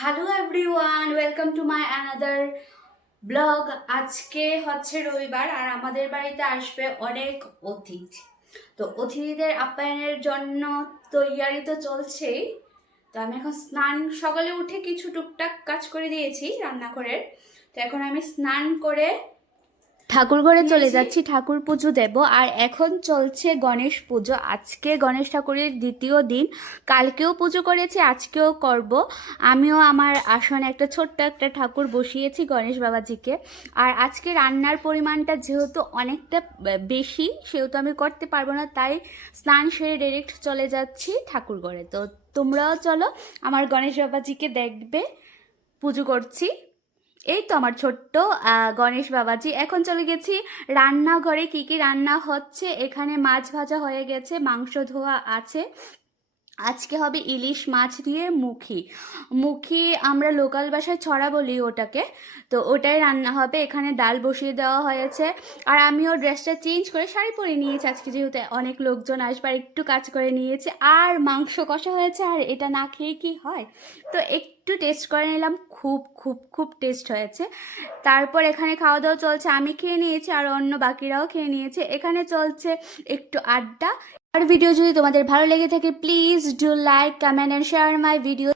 Hello everyone, welcome to my another blog. আজকে হচ্ছে রবিবার আর আমাদের বাড়িতে আসবে অনেক অতিথি। তো অতিথিদের আপ্যায়নের জন্য তৈয়ারি তো চলছেই। তো আমি এখন সকালে উঠে কিছু টুকটাক কাজ করে দিয়েছি রান্নাঘরের। তো এখন আমি স্নান করে ঠাকুর ঘরে চলে যাচ্ছি, ঠাকুর পুজো দেব। আর এখন চলছে গণেশ পুজো। আজকে গণেশ ঠাকুরের দ্বিতীয় দিন। কালকেও পুজো করেছি, আজকেও করব। আমিও আমার আসনে একটা ছোট্ট একটা ঠাকুর বসিয়েছি গণেশ বাবাজিকে। আর আজকে রান্নার পরিমাণটা যেহেতু অনেকটা বেশি, সেহেতু আমি করতে পারবো না, তাই স্নান সেরে ডাইরেক্ট চলে যাচ্ছি ঠাকুর ঘরে। তো তোমরাও চলো, আমার গণেশ বাবাজিকে দেখবে, পুজো করছি। এই তো আমার ছোট্ট গণেশ বাবাজি। এখন চলে গেছি রান্নাঘরে। কি কি রান্না হচ্ছে, এখানে মাছ ভাজা হয়ে গেছে, মাংস ধোয়া আছে। আজকে হবে ইলিশ মাছ দিয়ে মুখি। মুখি আমরা লোকাল ভাষায় ছড়া বলি ওটাকে। তো ওটাই রান্না হবে। এখানে ডাল বসিয়ে দেওয়া হয়েছে। আর আমিও ড্রেসটা চেঞ্জ করে শাড়ি পরে নিয়েছি আজকে, যেহেতু অনেক লোকজন আসবে, আর একটু কাজ করে নিয়েছি। আর মাংস কষা হয়েছে, আর এটা না খেয়ে কি হয়। তো একটু টেস্ট করে নিলাম, খুব খুব খুব টেস্ট হয়েছে। তারপর এখানে খাওয়া দাওয়া চলছে, আমি খেয়ে নিয়েছি আর অন্য বাকিরাও খেয়ে নিয়েছে। এখানে চলছে একটু আড্ডা। আর ভিডিও যদি তোমাদের ভালো লেগে থাকে, please do like, comment and share my video.